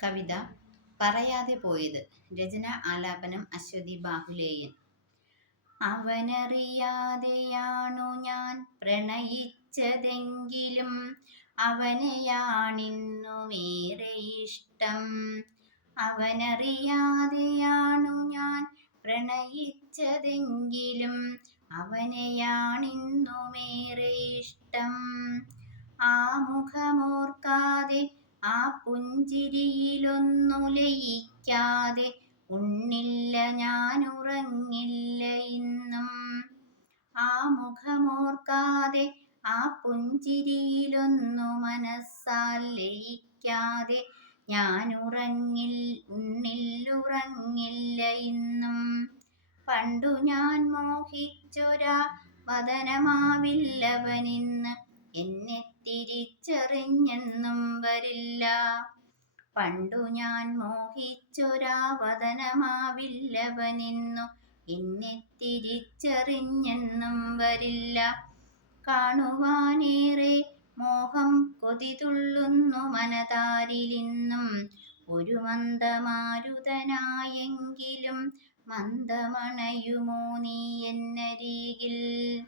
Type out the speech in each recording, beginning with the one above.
കവിത പറയാതെ പോയത്. രചന ആലാപനം അശ്വതി ബാഹുലേയൻ. അവനറിയാതെയാണു ഞാൻ പ്രണയിച്ചതെങ്കിലും അവനെയാണിന്നുമേറെ ഇഷ്ടം. അവനറിയാതെയാണു ഞാൻ പ്രണയിച്ചതെങ്കിലും അവനെയാണിന്നുമേറെ ഇഷ്ടം. ആ മുഖമോർക്കാതെ ആ പുഞ്ചിരിയിലൊന്നു ലയിക്കാതെ ഉണ്ണില്ല ഞാനുറങ്ങില്ല ഇന്നും. ആ മുഖമോർക്കാതെ ആ പുഞ്ചിരിയിലൊന്നു മനസ്സാൽ ലയിക്കാതെ ഉണ്ണില്ലുറങ്ങില്ല ഇന്നും. പണ്ടു ഞാൻ മോഹിച്ചൊരാ വദനമാവില്ലവനിന്ന് എന്നെ തിരിച്ചറിഞ്ഞെന്നും വരില്ല. പണ്ടു ഞാൻ മോഹിച്ചൊരാ വദനമാവില്ലവനിന്നു എന്നെ തിരിച്ചറിഞ്ഞെന്നും വരില്ല. കാണുവാനേറെ മോഹം കൊതിതുള്ളുന്നു മനതാരിലിന്നും ഒരു മന്ദമാരുതനായെങ്കിലും മന്ദമണയുമോ നീ എന്നരികിൽ.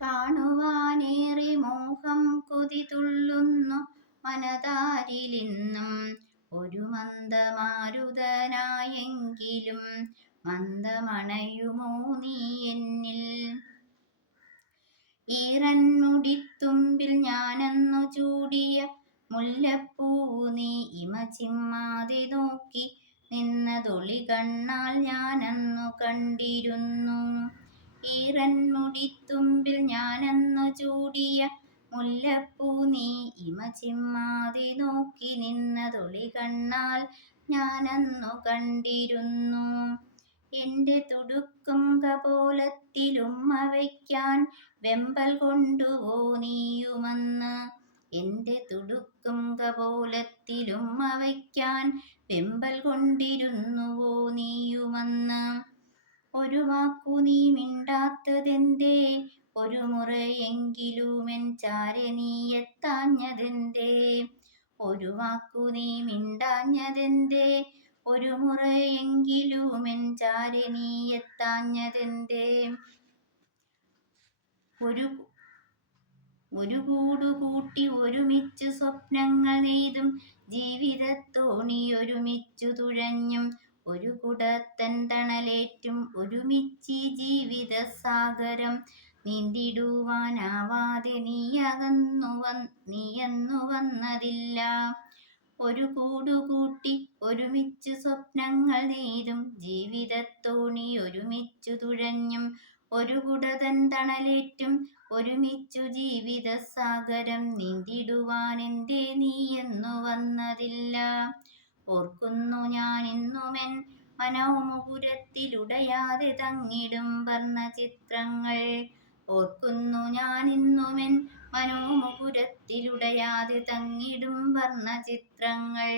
കാണുവാനേറെ മോഹം കൊതിതുള്ളുന്നു മനതാരിലിന്നും ഒരു മന്ദമാരുതനായെങ്കിലും മന്ദമണയുമോ നീ എന്നിൽ. ഈറൻമുടിത്തുമ്പിൽ ഞാനന്നു ചൂടിയ മുല്ലപ്പൂവു നീ ഇമ ചിമ്മാതെ നോക്കി നിന്നതൊളി കണ്ണാൽ ഞാനന്നു കണ്ടിരുന്നു. ഈറൻമുടിത്തുമ്പിൽ ഞാനന്നു ചൂടിയ മുല്ലപ്പൂ നീ ഇമ ചിമ്മാതെ നോക്കി നിന്നതൊളി കണ്ണാൽ ഞാനന്നു കണ്ടിരുന്നു. എന്റെ തുടുക്കും കപോലത്തിലുമ്മ വയ്ക്കാൻ വെമ്പൽ കൊണ്ടുവോ നീയുമന്ന്. എന്റെ തുടുക്കും കപോലത്തിലുമ്മ വയ്ക്കാൻ വെമ്പൽ കൊണ്ടിരുന്നുവോ നീയുമന്ന്. ഒരു വാക്കു നീ മിണ്ടാത്തതെന്തേ, ഒരു മുറയെങ്കിലുമെൻ ചാരെ നീ എത്താഞ്ഞതെന്തേ. ഒരു വാക്കു നീ മിണ്ടാഞ്ഞതെന്തേ, ഒരു മുറയെങ്കിലുമെൻ ചാരെ നീ എത്താഞ്ഞതെന്തേ. ഒരു കൂടുകൂട്ടി ഒരുമിച്ചു സ്വപ്നങ്ങൾ നെയ്തും ജീവിതത്തോണിയൊരുമിച്ചു തുഴഞ്ഞും ഒരു കുടത്തൻ തണലേറ്റും ഒരുമിച്ചീ ജീവിത സാഗരം നീന്തിടുവാനാവാതെ നീയന്നു വന്നതില്ല. ഒരു കൂടുകൂട്ടി ഒരുമിച്ചു സ്വപ്നങ്ങൾ നെയ്തും ജീവിതത്തോണി ഒരുമിച്ചു തുഴഞ്ഞും ഒരു കുടതൻ തണലേറ്റും ഒരുമിച്ചു ജീവിത സാഗരം നീന്തിടുവാനെന്തേ നീയെന്നു വന്നതില്ല. ഓർക്കുന്നു ഞാനിന്നുമെൻ മനോമുകുരത്തിലുടയാതെ തങ്ങിടും വർണ്ണചിത്രങ്ങൾ. ഓർക്കുന്നു ഞാനിന്നുമെൻ മനോമുകുരത്തിലുടയാതെ തങ്ങിടും വർണ്ണചിത്രങ്ങൾ.